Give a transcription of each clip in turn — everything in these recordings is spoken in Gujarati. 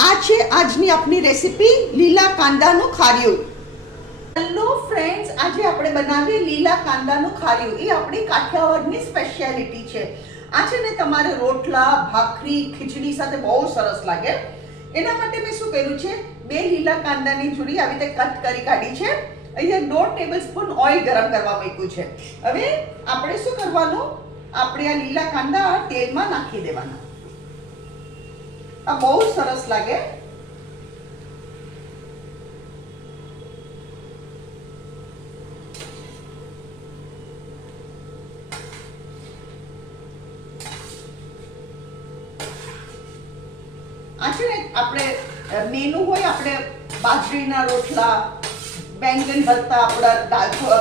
આ છે આજની આપણી રેસીપી લીલા કાંદાનું ખાર્યું. હેલો ફ્રેન્ડ્સ, આજે આપણે બનાવીએ લીલા કાંદાનું ખાર્યું. એ આપણી કાઠિયાવાડની સ્પેશિયાલિટી છે. આ છે ને તમારે રોટલા, ભાખરી, ખીચડી સાથે બહુ સરસ લાગે. એના માટે મેં શું કર્યું છે, 2 લીલા કાંદાની જોડી આવી રીતે કટ કરી કાઢી છે. અહીંયા 1.5 ટેબલસ્પૂન ઓઇલ ગરમ કરવા મૂક્યું છે. હવે આપણે શું કરવાનું, આપણે આ લીલા કાંદા તેલમાં નાખી દેવાના. આ બહુ સરસ લાગે. આ છે ને આપણે મેનુ હોય, આપણે બાજરીના રોટલા, બેંગન ભરતા, આપણા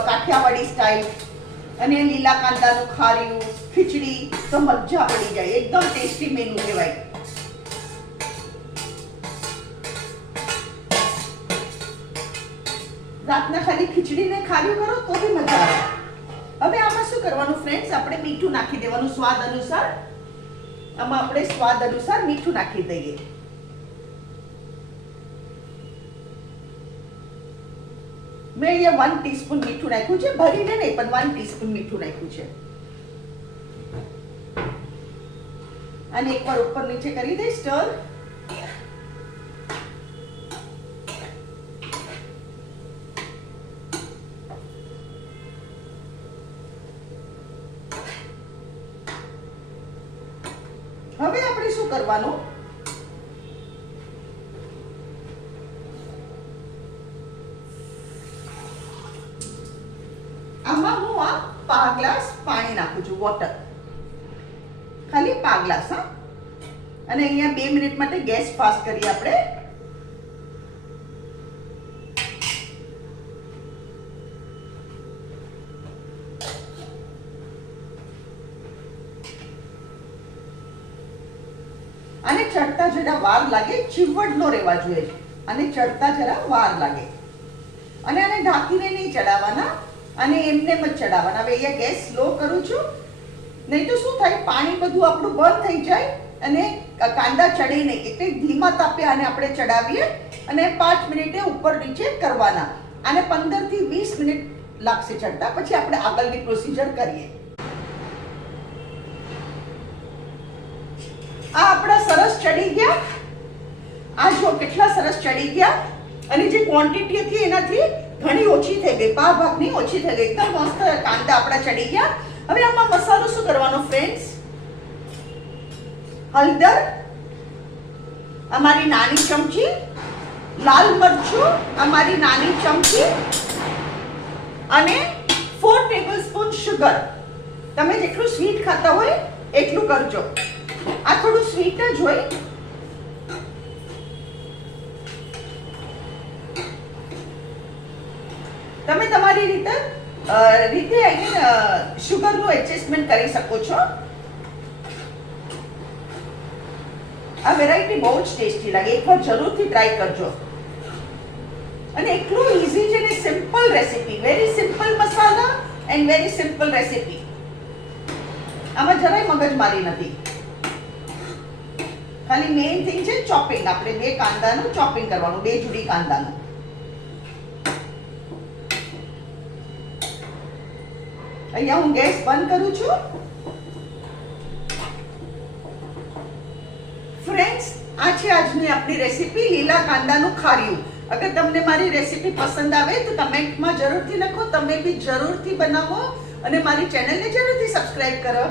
કાઠિયાવાડી સ્ટાઇલ, અને લીલા કાંદાનું ખાર્યું, ખીચડી, તો મજા પડી જાય. એકદમ ટેસ્ટી મેનુ કહેવાય. રાતના ખાલી ખીચડીને ખાર્યું કરો તો બી મજા આવે. હવે આમાં શું કરવાનું ફ્રેન્ડ્સ, આપણે મીઠું નાખી દેવાનું સ્વાદ અનુસાર. આમાં આપણે સ્વાદ અનુસાર મીઠું નાખી દઈએ. મેં અહીંયા 1 ટીસ્પૂન મીઠું નાખ્યું છે, ભરીને નહીં પણ 1 ટીસ્પૂન મીઠું નાખ્યું છે. અને એકવાર ઉપર નીચે કરી દઈ સ્ટર. હવે આપણે શું કરવાનું, આમાં હું આ પા ગ્લાસ પાણી નાખું છું, વોટર, ખાલી પા ગ્લાસ. હા, અને અહીંયા 2 મિનિટ માટે ગેસ ફાસ્ટ કરીએ આપણે. અને ચડતા જરા વાર લાગે, ચીવડ નો રહેવા જોઈએ. અને ચડતા જરા વાર લાગે. અને આને ઢાંકીને નહીં ચડાવવાના, અને એમને જ ચડાવવાના. હવે અહીંયા ગેસ સ્લો કરું છું, નહીં તો શું થાય, પાણી બધું આપણું બંધ થઈ જાય અને કાંદા ચડે નહીં. એટલે ધીમા તાપે આને આપણે ચડાવીએ અને 5 મિનિટે ઉપર નીચે કરવાના. આને 15 થી 20 મિનિટ લાગશે ચડતા. પછી આપણે આગળની પ્રોસિજર કરીએ. આ આપણા સરસ ચડી ગયા. આ જો કેટલા સરસ ચડી ગયા. અને જે ક્વોન્ટિટી હતી એનાથી ઘણી ઓછી થઈ ગઈ, પા ભાગની ઓછી થઈ ગઈ. એકદમ મસ્ત કાંદા આપણા ચડી ગયા. હવે આમાં મસાલો શું કરવાનો ફ્રેન્ડ્સ, હળદર અમારી નાની ચમચી, લાલ મરચું અમારી નાની ચમચી, અને 4 ટેબલસ્પૂન શુગર. તમે જેટલું સ્વીટ ખાતા હોય એટલું કરજો. આ થોડું સ્વીટ જ હોય. તમે તમારી રીતે શુગરનું એડજસ્ટમેન્ટ કરી શકો છો. આ વેરાયટી બહુ જ ટેસ્ટી લાગે. એકવાર જરૂરથી ટ્રાય કરજો. અને એટલું ઈઝી છે ને, simple recipe, very simple masala and very simple recipe. આમાં જરાય મગજમારી નથી. ખાલી મેઇન થિંગ છે ચોપિંગ. આપણે 2 કાંદાનું ચોપિંગ કરવાનું, 2 જોડી કાંદાનું. અહીંયા હું ગેસ બંધ કરું છું. ફ્રેન્ડ્સ, આ છે આજની આપણી રેસીપી લીલા કાંદાનું ખાર્યું. અગર તમને મારી રેસીપી પસંદ આવે તો કમેન્ટમાં જરૂરથી લખો. તમે બી જરૂરથી બનાવો અને મારી ચેનલને જરૂરથી સબસ્ક્રાઇબ કરો.